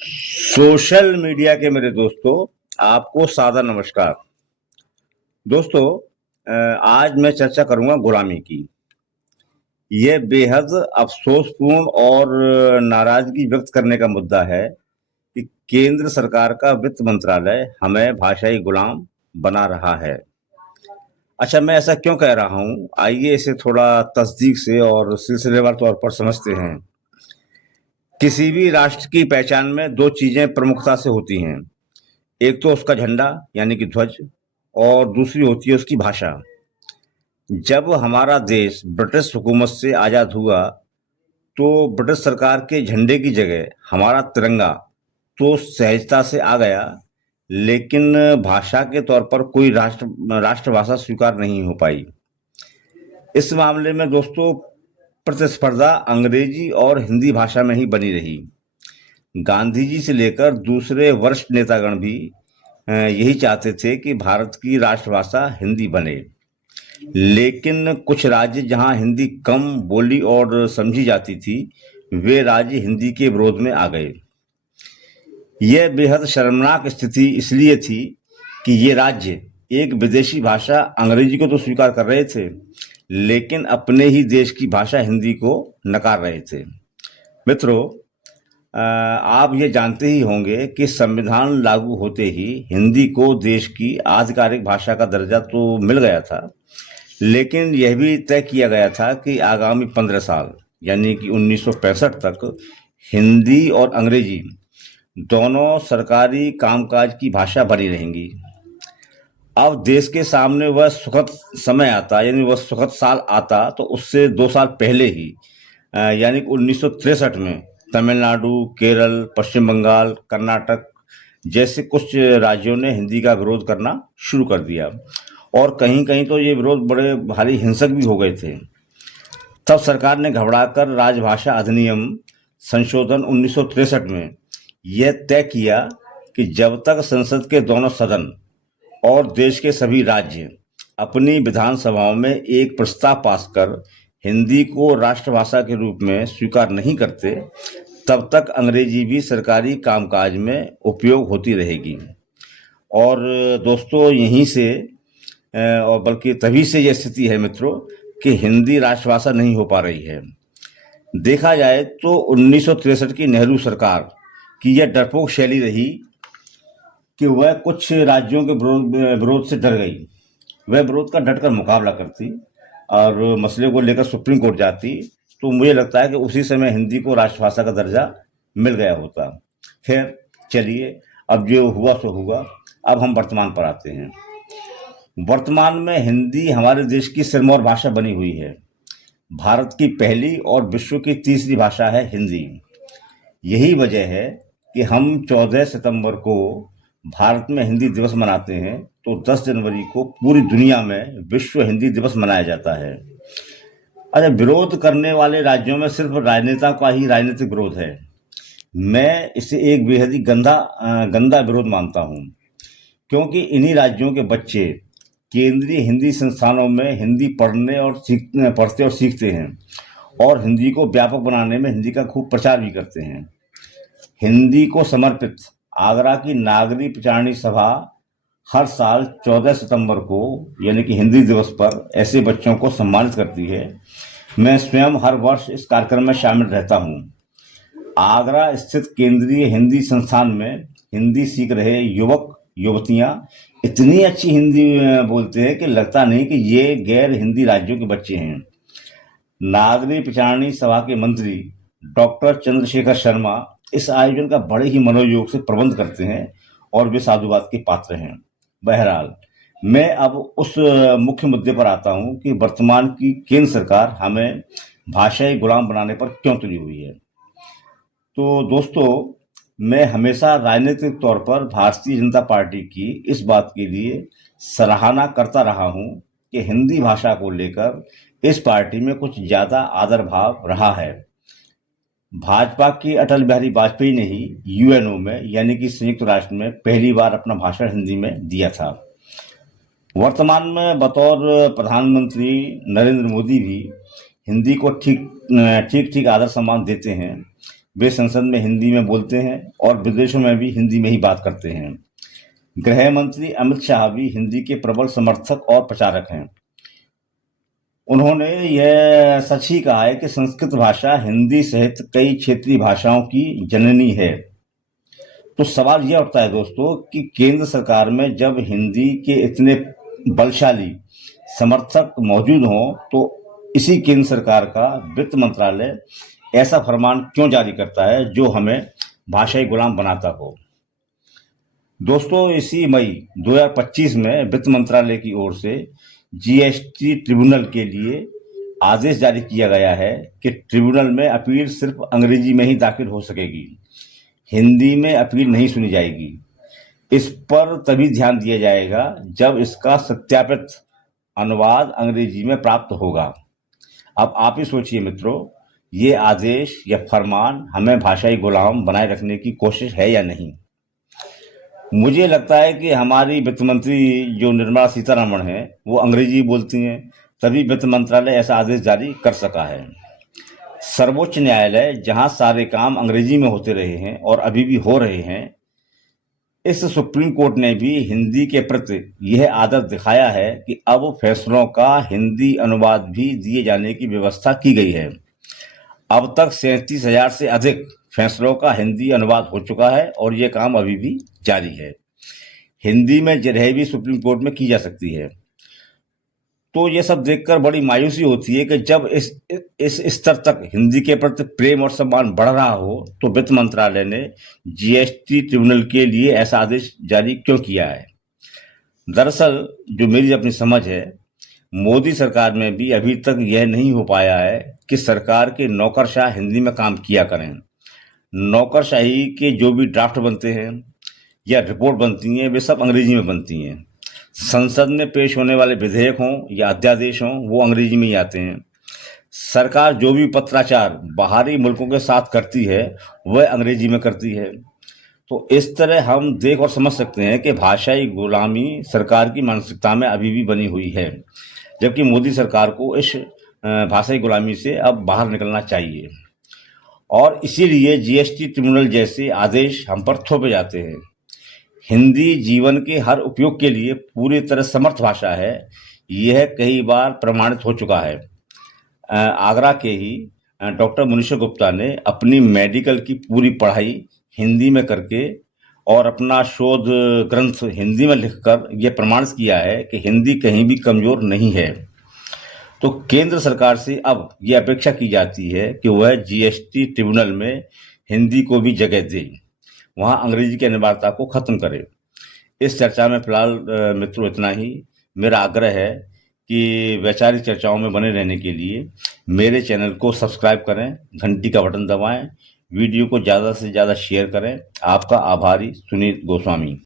Social media के मेरे दोस्तों, आपको सादर नमस्कार। दोस्तों, आज मैं चर्चा करूंगा गुलामी की। यह बेहद अफसोसपूर्ण और नाराजगी व्यक्त करने का मुद्दा है कि केंद्र सरकार का वित्त मंत्रालय हमें भाषाई गुलाम बना रहा है। अच्छा, मैं ऐसा क्यों कह रहा हूं? आइए इसे थोड़ा तस्दीक से और सिलसिलेवार तौर पर समझते हैं। किसी भी राष्ट्र की पहचान में दो चीजें प्रमुखता से होती हैं। एक तो उसका झंडा यानी कि ध्वज, और दूसरी होती है उसकी भाषा। जब हमारा देश ब्रिटिश हुकूमत से आज़ाद हुआ तो ब्रिटिश सरकार के झंडे की जगह हमारा तिरंगा तो सहजता से आ गया, लेकिन भाषा के तौर पर कोई राष्ट्रभाषा स्वीकार नहीं हो पाई। इस मामले में दोस्तों, प्रतिस्पर्धा अंग्रेजी और हिंदी भाषा में ही बनी रही। गांधी जी से लेकर दूसरे वरिष्ठ नेतागण भी यही चाहते थे कि भारत की राष्ट्रभाषा हिंदी बने, लेकिन कुछ राज्य जहां हिंदी कम बोली और समझी जाती थी, वे राज्य हिंदी के विरोध में आ गए। यह बेहद शर्मनाक स्थिति इसलिए थी कि ये राज्य एक विदेशी भाषा अंग्रेजी को तो स्वीकार कर रहे थे, लेकिन अपने ही देश की भाषा हिंदी को नकार रहे थे। मित्रों, आप ये जानते ही होंगे कि संविधान लागू होते ही हिंदी को देश की आधिकारिक भाषा का दर्जा तो मिल गया था, लेकिन यह भी तय किया गया था कि आगामी 15 साल यानी कि 1965 तक हिंदी और अंग्रेजी दोनों सरकारी कामकाज की भाषा बनी रहेंगी। अब देश के सामने वह सुखद समय आता, यानी वह सुखद साल आता तो उससे 2 साल पहले ही यानी 1963 में तमिलनाडु, केरल, पश्चिम बंगाल, कर्नाटक जैसे कुछ राज्यों ने हिंदी का विरोध करना शुरू कर दिया, और कहीं कहीं तो ये विरोध बड़े भारी हिंसक भी हो गए थे। तब सरकार ने घबराकर राजभाषा अधिनियम संशोधन 1963 में यह तय किया कि जब तक संसद के दोनों सदन और देश के सभी राज्य अपनी विधानसभाओं में एक प्रस्ताव पास कर हिंदी को राष्ट्रभाषा के रूप में स्वीकार नहीं करते, तब तक अंग्रेजी भी सरकारी कामकाज में उपयोग होती रहेगी। और दोस्तों, यहीं से और बल्कि तभी से यह स्थिति है मित्रों कि हिंदी राष्ट्रभाषा नहीं हो पा रही है। देखा जाए तो 1963 की नेहरू सरकार की यह डरपोक शैली रही कि वह कुछ राज्यों के विरोध से डर गई। वह विरोध का डटकर मुकाबला करती और मसले को लेकर सुप्रीम कोर्ट जाती, तो मुझे लगता है कि उसी समय हिंदी को राष्ट्रभाषा का दर्जा मिल गया होता। खैर, चलिए, अब जो हुआ सो हुआ। अब हम वर्तमान पर आते हैं। वर्तमान में हिंदी हमारे देश की सिरमौर भाषा बनी हुई है। भारत की पहली और विश्व की तीसरी भाषा है हिंदी। यही वजह है कि हम 14 सितंबर को भारत में हिंदी दिवस मनाते हैं, तो 10 जनवरी को पूरी दुनिया में विश्व हिंदी दिवस मनाया जाता है। अच्छा, विरोध करने वाले राज्यों में सिर्फ राजनेता का ही राजनीतिक विरोध है। मैं इसे एक बेहद ही गंदा विरोध मानता हूँ, क्योंकि इन्हीं राज्यों के बच्चे केंद्रीय हिंदी संस्थानों में हिंदी पढ़ते और सीखते हैं, और हिंदी को व्यापक बनाने में हिंदी का खूब प्रचार भी करते हैं। हिंदी को समर्पित आगरा की नागरी प्रचारणी सभा हर साल 14 सितंबर को यानी कि हिंदी दिवस पर ऐसे बच्चों को सम्मानित करती है। मैं स्वयं हर वर्ष इस कार्यक्रम में शामिल रहता हूँ। आगरा स्थित केंद्रीय हिंदी संस्थान में हिंदी सीख रहे युवक युवतियां इतनी अच्छी हिंदी बोलते हैं कि लगता नहीं कि ये गैर हिंदी राज्यों के बच्चे हैं। नागरी प्रचारणी सभा के मंत्री डॉक्टर चंद्रशेखर शर्मा इस आयोजन का बड़े ही मनोयोग से प्रबंध करते हैं, और वे साधुवाद के पात्र हैं। बहरहाल, मैं अब उस मुख्य मुद्दे पर आता हूं कि वर्तमान की केंद्र सरकार हमें भाषाई गुलाम बनाने पर क्यों तुली हुई है। तो दोस्तों, मैं हमेशा राजनीतिक तौर पर भारतीय जनता पार्टी की इस बात के लिए सराहना करता रहा हूं कि हिंदी भाषा को लेकर इस पार्टी में कुछ ज्यादा आदर भाव रहा है। भाजपा के अटल बिहारी वाजपेयी ने ही यूएनओ में यानी कि संयुक्त राष्ट्र में पहली बार अपना भाषण हिंदी में दिया था। वर्तमान में बतौर प्रधानमंत्री नरेंद्र मोदी भी हिंदी को ठीक ठीक आदर सम्मान देते हैं। वे संसद में हिंदी में बोलते हैं और विदेशों में भी हिंदी में ही बात करते हैं। गृह मंत्री अमित शाह भी हिंदी के प्रबल समर्थक और प्रचारक हैं। उन्होंने यह सच ही कहा है कि संस्कृत भाषा हिंदी सहित कई क्षेत्रीय भाषाओं की जननी है। तो सवाल यह उठता है दोस्तों कि केंद्र सरकार में जब हिंदी के इतने बलशाली समर्थक मौजूद हों तो इसी केंद्र सरकार का वित्त मंत्रालय ऐसा फरमान क्यों जारी करता है जो हमें भाषाई गुलाम बनाता हो। दोस्तों, इसी मई 2025 में वित्त मंत्रालय की ओर से जीएसटी ट्रिब्यूनल के लिए आदेश जारी किया गया है कि ट्रिब्यूनल में अपील सिर्फ अंग्रेजी में ही दाखिल हो सकेगी, हिंदी में अपील नहीं सुनी जाएगी। इस पर तभी ध्यान दिया जाएगा जब इसका सत्यापित अनुवाद अंग्रेजी में प्राप्त होगा। अब आप ही सोचिए मित्रों, ये आदेश या फरमान हमें भाषाई गुलाम बनाए रखने की कोशिश है या नहीं। मुझे लगता है कि हमारी वित्त मंत्री जो निर्मला सीतारमण है वो अंग्रेजी बोलती हैं, तभी वित्त मंत्रालय ऐसा आदेश जारी कर सका है। सर्वोच्च न्यायालय जहां सारे काम अंग्रेजी में होते रहे हैं और अभी भी हो रहे हैं, इस सुप्रीम कोर्ट ने भी हिंदी के प्रति यह आदत दिखाया है कि अब फैसलों का हिंदी अनुवाद भी दिए जाने की व्यवस्था की गई है। अब तक 37,000 से अधिक फैसलों का हिंदी अनुवाद हो चुका है और ये काम अभी भी जारी है। हिंदी में जरह भी सुप्रीम कोर्ट में की जा सकती है। तो ये सब देखकर बड़ी मायूसी होती है कि जब इस स्तर तक हिंदी के प्रति प्रेम और सम्मान बढ़ रहा हो तो वित्त मंत्रालय ने जीएसटी ट्रिब्यूनल के लिए ऐसा आदेश जारी क्यों किया है। दरअसल जो मेरी अपनी समझ है, मोदी सरकार में भी अभी तक यह नहीं हो पाया है कि सरकार के नौकरशाह हिंदी में काम किया करें। नौकरशाही के जो भी ड्राफ्ट बनते हैं या रिपोर्ट बनती हैं वे सब अंग्रेजी में बनती हैं। संसद में पेश होने वाले विधेयक हों या अध्यादेश हों वो अंग्रेजी में ही आते हैं। सरकार जो भी पत्राचार बाहरी मुल्कों के साथ करती है वह अंग्रेजी में करती है। तो इस तरह हम देख और समझ सकते हैं कि भाषाई गुलामी सरकार की मानसिकता में अभी भी बनी हुई है, जबकि मोदी सरकार को इस भाषाई गुलामी से अब बाहर निकलना चाहिए। और इसीलिए जीएसटी ट्रिब्यूनल जैसे आदेश हम पर थोपे जाते हैं। हिंदी जीवन के हर उपयोग के लिए पूरी तरह समर्थ भाषा है, यह कई बार प्रमाणित हो चुका है। आगरा के ही डॉक्टर मुनीश्वर गुप्ता ने अपनी मेडिकल की पूरी पढ़ाई हिंदी में करके और अपना शोध ग्रंथ हिंदी में लिखकर यह प्रमाणित किया है कि हिंदी कहीं भी कमज़ोर नहीं है। तो केंद्र सरकार से अब ये अपेक्षा की जाती है कि वह जीएसटी ट्रिब्यूनल में हिंदी को भी जगह दे, वहाँ अंग्रेजी की अनिवार्यता को ख़त्म करे। इस चर्चा में फिलहाल मित्रों इतना ही। मेरा आग्रह है कि वैचारिक चर्चाओं में बने रहने के लिए मेरे चैनल को सब्सक्राइब करें, घंटी का बटन दबाएं, वीडियो को ज़्यादा से ज़्यादा शेयर करें। आपका आभारी सुनील गोस्वामी।